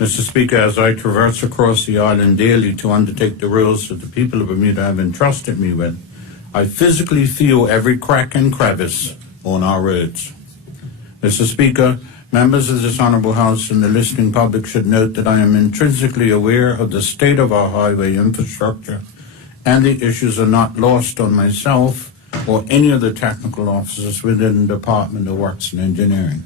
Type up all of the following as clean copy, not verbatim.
Mr. Speaker, as I traverse across the island daily to undertake the roles that the people of Bermuda have entrusted me with, I physically feel every crack and crevice on our roads. Mr. Speaker, members of this Honourable House and the listening public should note that I am intrinsically aware of the state of our highway infrastructure, and the issues are not lost on myself or any of the technical officers within the Department of Works and Engineering.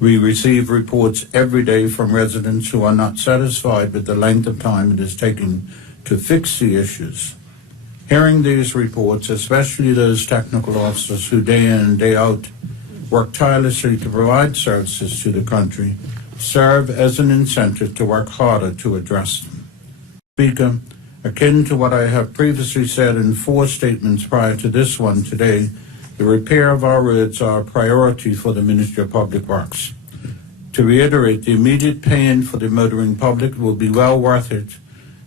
We receive reports every day from residents who are not satisfied with the length of time it is taking to fix the issues. Hearing these reports, especially those technical officers who day in and day out work tirelessly to provide services to the country, serve as an incentive to work harder to address them. Speaker, akin to what I have previously said in 4 statements prior to this one today, the repair of our roads are a priority for the Ministry of Public Works. To reiterate, the immediate pain for the motoring public will be well worth it,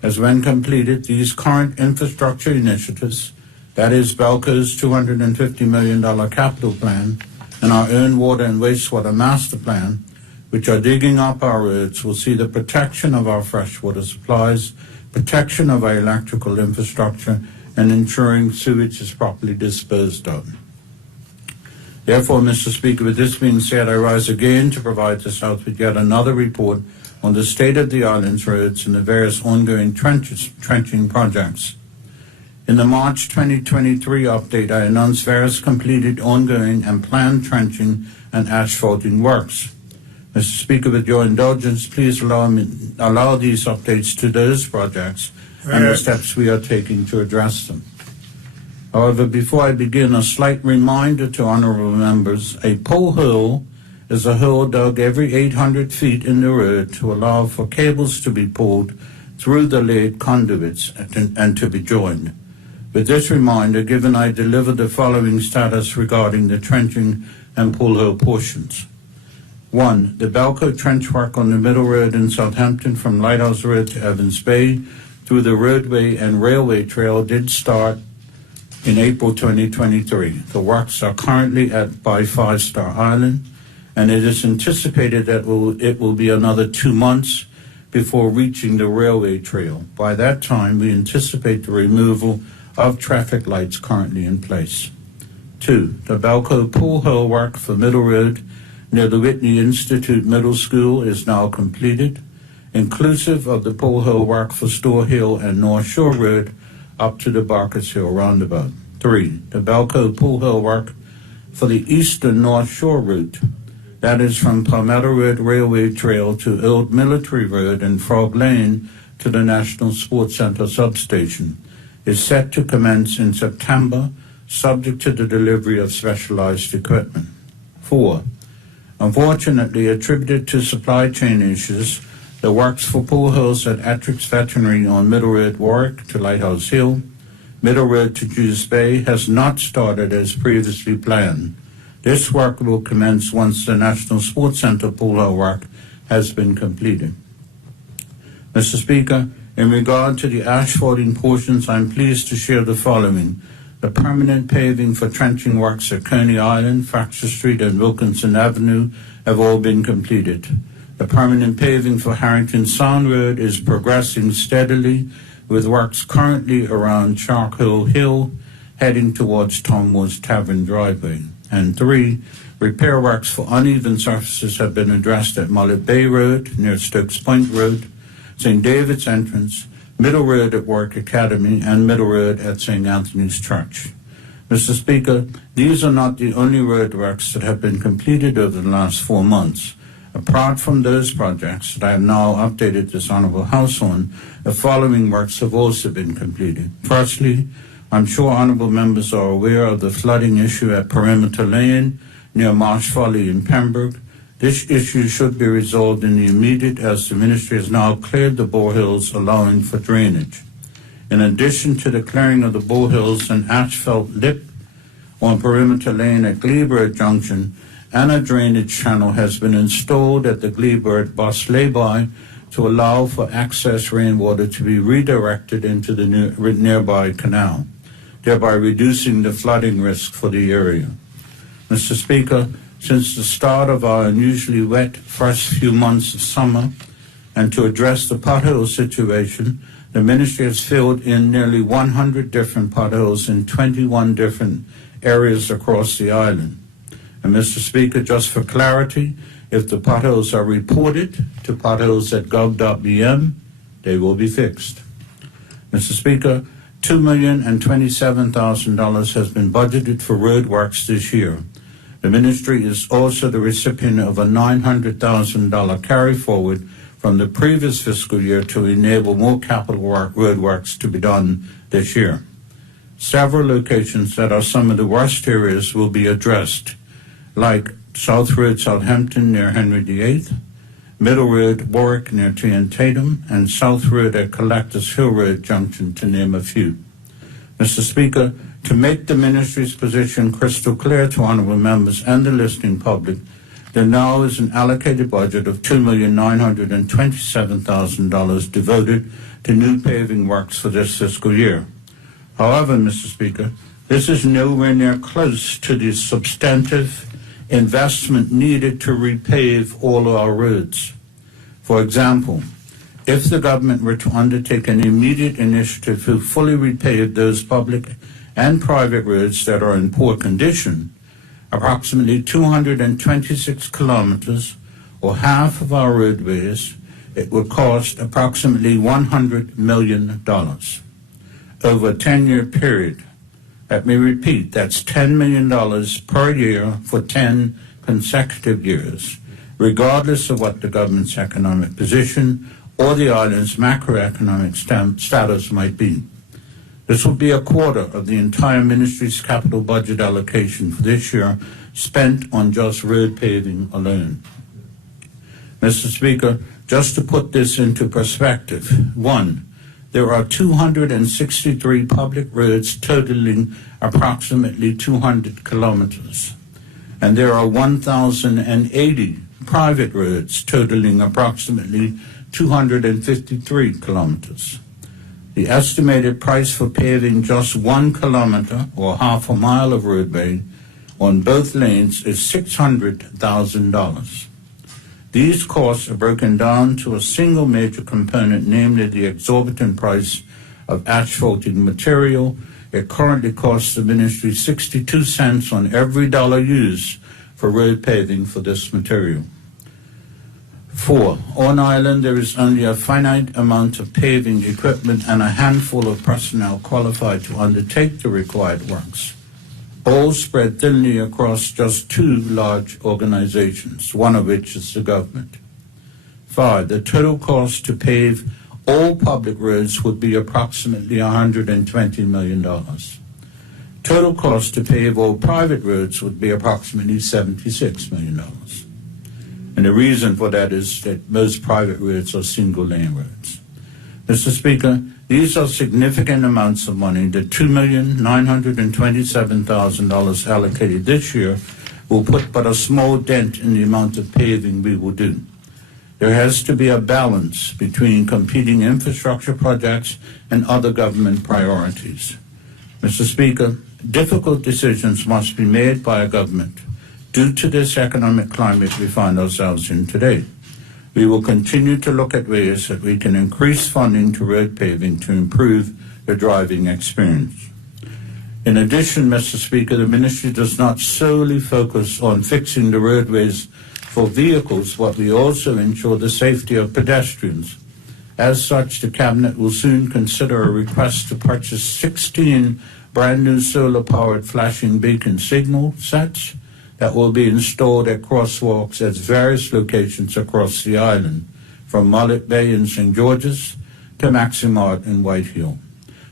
as when completed, these current infrastructure initiatives, that is Belco's $250 million capital plan and our own water and wastewater master plan, which are digging up our roads, will see the protection of our freshwater supplies, protection of our electrical infrastructure, and ensuring sewage is properly disposed of. Therefore, Mr. Speaker, with this being said, I rise again to provide this House with yet another report on the state of the island's roads and the various ongoing trenching projects. In the March 2023 update, I announced various completed, ongoing, and planned trenching and asphalting works. Mr. Speaker, with your indulgence, please allow these updates to those projects and the steps we are taking to address them. However, before I begin, a slight reminder to honourable members: a pull hole is a hole dug every 800 feet in the road to allow for cables to be pulled through the laid conduits and to be joined. With this reminder given, I deliver the following status regarding the trenching and pull hole portions. 1. The Belco trench work on the Middle Road in Southampton from Lighthouse Road to Evans Bay through the roadway and railway trail did start in April 2023. The works are currently by 5 Star Island, and it is anticipated that it will be another 2 months before reaching the railway trail. By that time, we anticipate the removal of traffic lights currently in place. 2. The Belco pool hole work for Middle Road near the Whitney Institute Middle School is now completed, inclusive of the pool hole work for Store Hill and North Shore Road up to the Barkers Hill roundabout. 3. The Belco pool hole work for the eastern North Shore route, that is from Palmetto Road Railway Trail to Old Military Road and Frog Lane to the National Sports Center substation, is set to commence in September, subject to the delivery of specialized equipment. 4. Unfortunately, attributed to supply chain issues, the works for pool holes at Ettrick's Veterinary on Middle Road Warwick to Lighthouse Hill, Middle Road to Jews Bay, has not started as previously planned. This work will commence once the National Sports Center pool hole work has been completed. Mr. Speaker, in regard to the asphalting portions, I'm pleased to share the following. The permanent paving for trenching works at Coney Island, Fracture Street, and Wilkinson Avenue have all been completed. The permanent paving for Harrington Sound Road is progressing steadily, with works currently around Charcoal Hill, heading towards Tom Moore's Tavern driveway. And 3, repair works for uneven surfaces have been addressed at Mullet Bay Road, near Stokes Point Road, St. David's Entrance, Middle Road at Warwick Academy, and Middle Road at St. Anthony's Church. Mr. Speaker, these are not the only road works that have been completed over the last 4 months. Apart from those projects that I have now updated this Honourable House on, the following works have also been completed. Firstly, I'm sure honourable members are aware of the flooding issue at Perimeter Lane near Marsh Folly in Pembroke. This issue should be resolved in the immediate, as the Ministry has now cleared the borehills, allowing for drainage. In addition to the clearing of the borehills, an asphalt lip on Perimeter Lane at Gleebird Junction and a drainage channel has been installed at the Gleebird bus lay-by to allow for excess rainwater to be redirected into the nearby canal, thereby reducing the flooding risk for the area. Mr. Speaker, since the start of our unusually wet first few months of summer, and to address the pothole situation, the ministry has filled in nearly 100 different potholes in 21 different areas across the island. And Mr. Speaker, just for clarity, if the potholes are reported to potholes@gov.bm, they will be fixed. Mr. Speaker, $2,027,000 has been budgeted for roadworks this year. The ministry is also the recipient of a $900,000 carry forward from the previous fiscal year to enable more capital roadworks to be done this year. Several locations that are some of the worst areas will be addressed, like South Road, Southampton near Henry VIII, Middle Road, Warwick near T and Tatum, and South Road at Collectors Hill Road Junction, to name a few. Mr. Speaker, to make the ministry's position crystal clear to honorable members and the listening public, there now is an allocated budget of $2,927,000 devoted to new paving works for this fiscal year. However, Mr. Speaker, this is nowhere near close to the substantive investment needed to repave all of our roads. For example, if the government were to undertake an immediate initiative to fully repave those public and private roads that are in poor condition, approximately 226 kilometers, or half of our roadways, it would cost approximately $100 million over a 10-year period. Let me repeat, that's $10 million per year for 10 consecutive years, regardless of what the government's economic position or the island's macroeconomic status might be. This will be a quarter of the entire ministry's capital budget allocation for this year spent on just road paving alone. Mr. Speaker, just to put this into perspective, one, there are 263 public roads totaling approximately 200 kilometers, and there are 1,080 private roads totaling approximately 253 kilometers. The estimated price for paving just 1 kilometer or half a mile of roadway on both lanes is $600,000. These costs are broken down to a single major component, namely the exorbitant price of asphalting material. It currently costs the ministry 62 cents on every dollar used for road paving for this material. 4. On island, there is only a finite amount of paving equipment and a handful of personnel qualified to undertake the required works, all spread thinly across just 2 large organizations, one of which is the government. 5. The total cost to pave all public roads would be approximately $120 million. Total cost to pave all private roads would be approximately $76 million. And the reason for that is that most private roads are single-lane roads. Mr. Speaker, these are significant amounts of money. The $2,927,000 allocated this year will put but a small dent in the amount of paving we will do. There has to be a balance between competing infrastructure projects and other government priorities. Mr. Speaker, difficult decisions must be made by a government due to this economic climate we find ourselves in today. We will continue to look at ways that we can increase funding to road paving to improve the driving experience. In addition, Mr. Speaker, the ministry does not solely focus on fixing the roadways for vehicles, but we also ensure the safety of pedestrians. As such, the Cabinet will soon consider a request to purchase 16 brand new solar-powered flashing beacon signal sets that will be installed at crosswalks at various locations across the island, from Mullet Bay in St. George's to Maximart in Whitehill.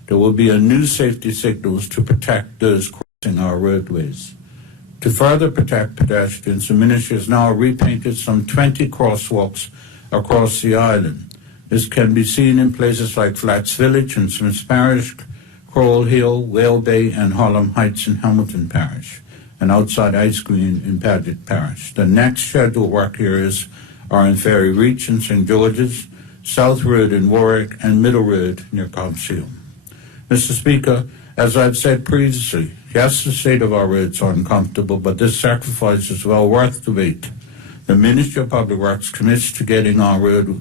There will be a new safety signals to protect those crossing our roadways. To further protect pedestrians, the ministry has now repainted some 20 crosswalks across the island. This can be seen in places like Flats Village in Smiths Parish, Crowell Hill, Whale Bay, and Harlem Heights in Hamilton Parish, and outside Ice Green in Paget Parish. The next scheduled work areas are in Ferry Reach in St. George's, South Road in Warwick, and Middle Road near Council. Mr. Speaker, as I've said previously, yes, the state of our roads are uncomfortable, but this sacrifice is well worth the wait. The Ministry of Public Works commits to getting our roadways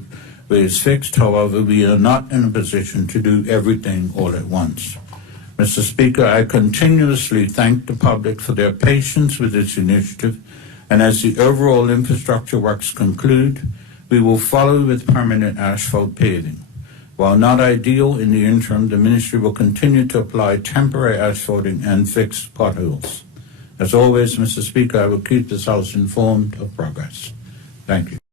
software is fixed. However, we are not in a position to do everything all at once. Mr. Speaker, I continuously thank the public for their patience with this initiative, and as the overall infrastructure works conclude, we will follow with permanent asphalt paving. While not ideal in the interim, the Ministry will continue to apply temporary asphalting and fix potholes. As always, Mr. Speaker, I will keep this House informed of progress. Thank you.